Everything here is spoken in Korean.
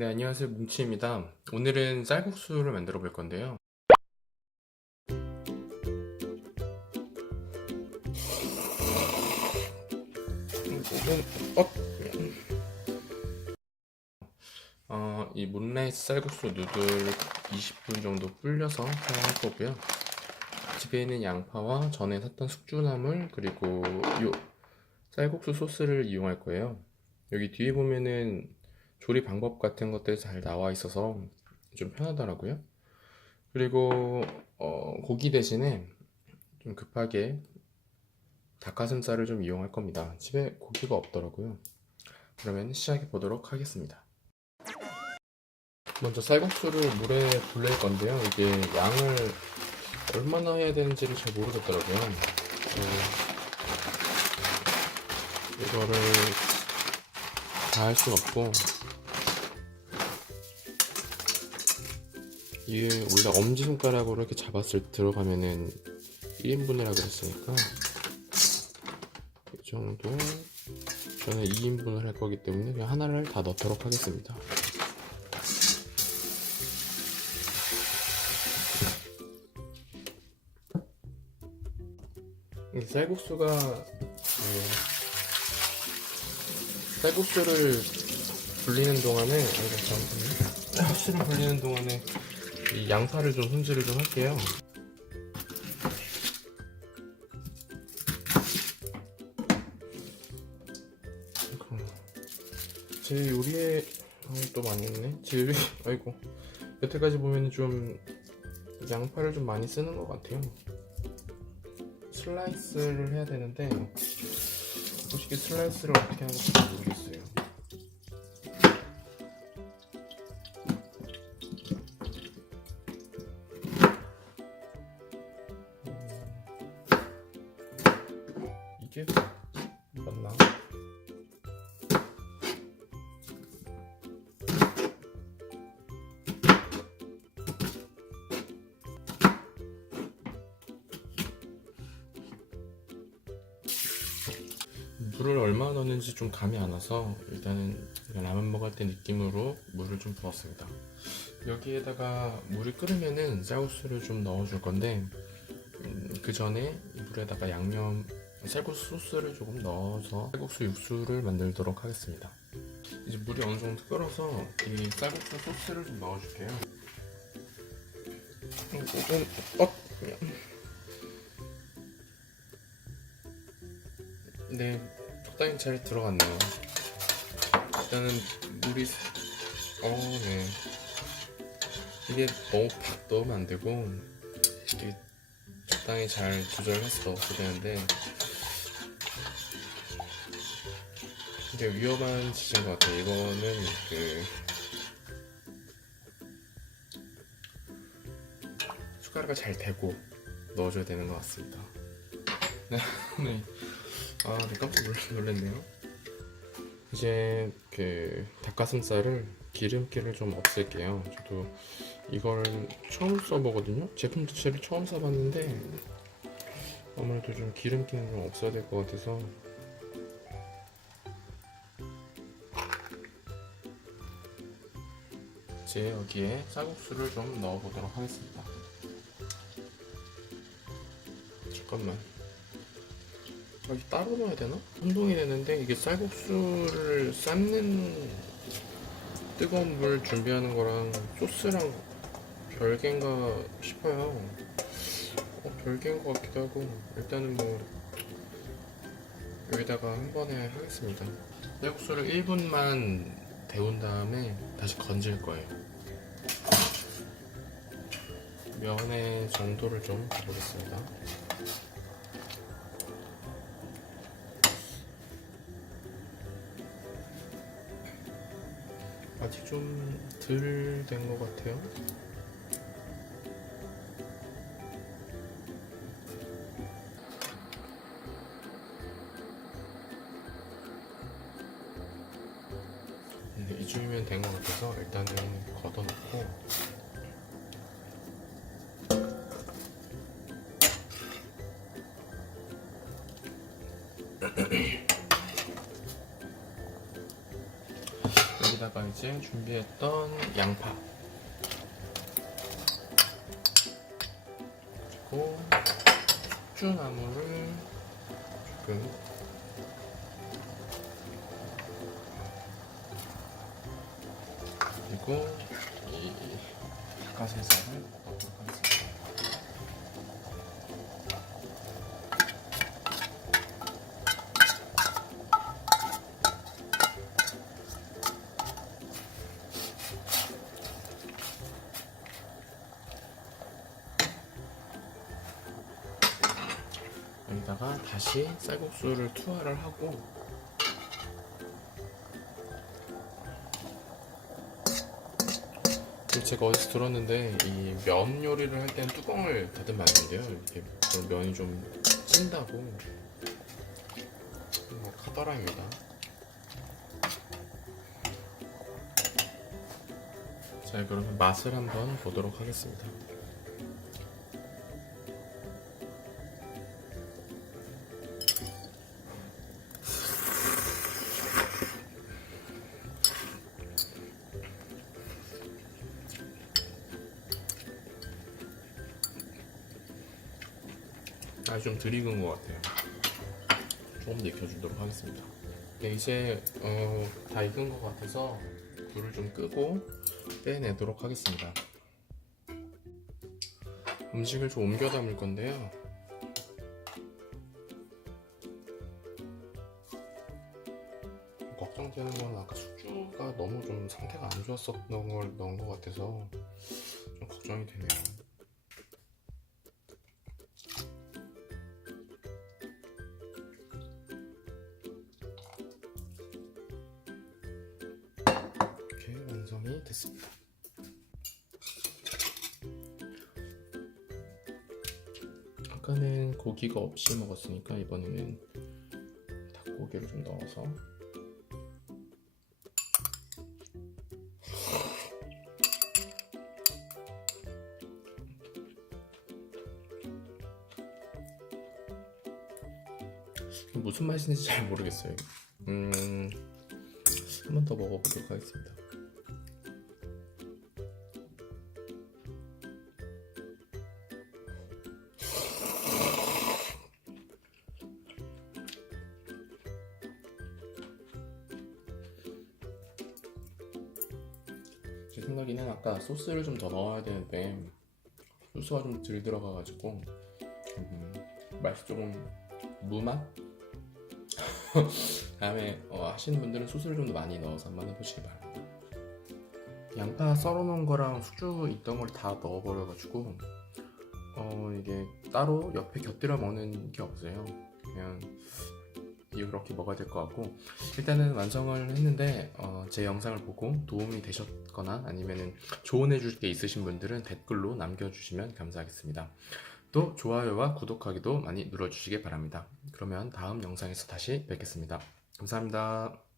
네, 안녕하세요. 뭉치입니다. 오늘은 쌀국수를 만들어 볼 건데요. 어, 이 문라이스 쌀국수 누들 20분 정도 불려서 사용할 거고요. 집에 있는 양파와 전에 샀던 숙주나물 그리고 요 쌀국수 소스를 이용할 거예요. 여기 뒤에 보면은 조리 방법 같은 것들이 잘 나와 있어서 좀 편하더라고요. 그리고 고기 대신에 좀 급하게 닭가슴살을 좀 이용할 겁니다. 집에 고기가 없더라고요. 그러면 시작해 보도록 하겠습니다. 먼저 쌀국수를 물에 불릴 건데요. 이게 양을 얼마나 해야 되는지를 잘 모르겠더라고요. 이거를 다 할 순 없고, 이게 원래 엄지손가락으로 이렇게 잡았을 때 들어가면은 1인분이라 그랬으니까 이 정도. 저는 2인분을 할 거기 때문에 그냥 하나를 다 넣도록 하겠습니다. 이 쌀국수를 불리는 동안에 쌀국수를 불리는 동안에 이 양파를 좀 손질을 좀 할게요. 제 요리에 또 많이 했네. 제 요리 아이고, 여태까지 보면 좀 양파를 좀 많이 쓰는 것 같아요. 슬라이스를 해야 되는데 솔직히 슬라이스를 어떻게 하는지 잘 모르겠어요. 이게 맞나? 물을 얼마나 넣는지 좀 감이 안 와서 일단은 라면 먹을 때 느낌으로 물을 좀 부었습니다. 여기에다가 물이 끓으면은 쌀국수를 좀 넣어줄 건데 그 전에 물에다가 쌀국수 소스를 조금 넣어서 쌀국수 육수를 만들도록 하겠습니다. 이제 물이 어느 정도 끓어서 이 쌀국수 소스를 좀 넣어줄게요. 네, 적당히 잘 들어갔네요. 일단은 물이 네. 이게 너무 팍 넣으면 안 되고 이게 적당히 잘 조절해서 넣어야 되는데 이게 위험한 짓인 것 같아요. 이거는 숟가락을 잘 대고 넣어줘야 되는 것 같습니다. 네, 네. 네, 깜짝 놀랐네요. 이제 닭가슴살을 기름기를 좀 없앨게요. 저도 이걸 처음 써보거든요. 제품 자체를 처음 써봤는데 아무래도 좀 기름기는 좀 없어야 될 것 같아서 이제 여기에 쌀국수를 좀 넣어보도록 하겠습니다. 잠깐만, 여기 따로 넣어야 되나? 혼동이 되는데 이게 쌀국수를 삶는 뜨거운 물 준비하는 거랑 소스랑 별개인가 싶어요. 별개인 것 같기도 하고 일단은 뭐 여기다가 한 번에 하겠습니다. 쌀국수를 1분만 데운 다음에 다시 건질 거예요. 면의 정도를 좀 보겠습니다. 아직 좀 덜 된 것 같아요. 이쯤이면 된 것 같아서 일단은 걷어놓고 여기다가 이제 준비했던 양파 그리고 숙주나물을 조금 그리고 이 닭가슴살을 넣도록 하겠습니다. 여기다가 다시 쌀국수를 투하를 하고 그리고 제가 어디서 들었는데 이 면 요리를 할 때는 뚜껑을 닫으면 안 된대요. 이렇게 그럼 면이 좀 찐다고 뭐 하더랍니다. 자, 그러면 맛을 한번 보도록 하겠습니다. 좀 덜 익은 것 같아요. 조금 더 익혀주도록 하겠습니다. 네, 이제 다 익은 것 같아서 불을 좀 끄고 빼내도록 하겠습니다. 음식을 좀 옮겨 담을 건데요. 걱정되는 건 아까 숙주가 너무 좀 상태가 안 좋았었던 걸 넣은 것 같아서 좀 걱정이 되네요. 이렇게 완성이 됐습니다. 아까는 고기가 없이 먹었으니까 이번에는 닭고기를 좀 넣어서 무슨 맛인지 잘 모르겠어요. 한 번 더 먹어보도록 하겠습니다. 제 생각에는 아까 소스를 좀 더 넣어야 되는데 소스가 좀 덜 들어가가지고 맛이 조금 무맛? 다음에 하시는 분들은 소스를 좀 더 많이 넣어서 한번 해보시기 바랍니다. 양파 썰어놓은 거랑 숙주 있던 걸 다 넣어버려가지고 이게 따로 옆에 곁들여 먹는 게 없어요. 그냥 이렇게 먹어야 될 것 같고 일단은 완성을 했는데 제 영상을 보고 도움이 되셨거나 아니면은 조언해 줄 게 있으신 분들은 댓글로 남겨주시면 감사하겠습니다. 또 좋아요와 구독하기도 많이 눌러주시기 바랍니다. 그러면 다음 영상에서 다시 뵙겠습니다. 감사합니다.